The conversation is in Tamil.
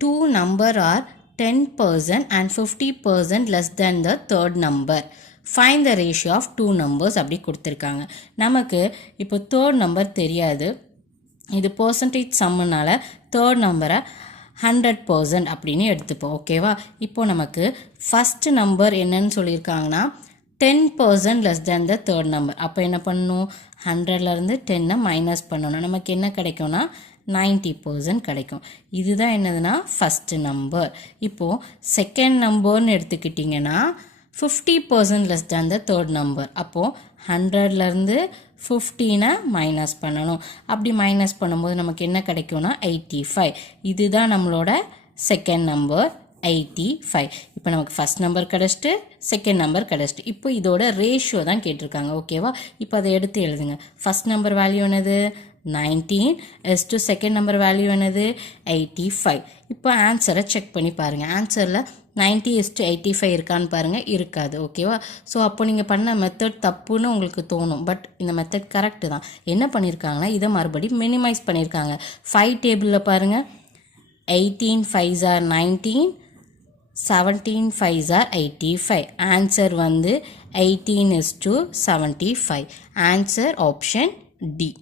two number are 10% and 50% less than the third number. Find the ratio of two numbers அப்படி கொடுத்துருக்காங்க. நமக்கு இப்போ third number தெரியாது. இது percentage sumனால third number 100% அப்படின்னு எடுத்துப்போம். ஓகேவா? இப்போ நமக்கு first number என்னன்னு சொல்லியிருக்காங்கன்னா 10% less than the third number. அப்போ என்ன பண்ணணும்? 100லேருந்து 10 மைனஸ் பண்ணணும். நமக்கு என்ன கிடைக்கும்னா 90% கிடைக்கும். இதுதான் என்னதுன்னா ஃபஸ்ட்டு நம்பர். இப்போது செகண்ட் நம்பர்னு எடுத்துக்கிட்டிங்கன்னா 50% less than the third number. அப்போது 100லேருந்து 15 மைனஸ் பண்ணணும். அப்படி மைனஸ் பண்ணும்போது நமக்கு என்ன கிடைக்கும்னா 85. இதுதான் நம்மளோட செகண்ட் நம்பர் 85. இப்போ நமக்கு ஃபஸ்ட் நம்பர் கிடச்சிட்டு செகண்ட் நம்பர் கிடச்சிட்டு. இப்போ இதோட ரேஷியோ தான் கேட்டிருக்காங்க. ஓகேவா? இப்போ அதை எடுத்து எழுதுங்க. ஃபஸ்ட் நம்பர் வேல்யூ என்னது? 19 is to second number value என்னது? 85. இப்போ ஆன்சரை செக் பண்ணி பாருங்கள். ஆன்சரில் 90 is to 85 இருக்கான்னு பாருங்கள். இருக்காது. ஓகேவா? ஸோ அப்போ நீங்கள் பண்ண மெத்தட் தப்புன்னு உங்களுக்கு தோணும். பட் இந்த மெத்தட் கரெக்டு தான். என்ன பண்ணியிருக்காங்கன்னா இதை மறுபடியும் மினிமைஸ் பண்ணியிருக்காங்க. 5 டேபிளில் பாருங்கள். 18 5s are 19, 17 5s are 85. Answer வந்து 18 is to 75. Answer option D.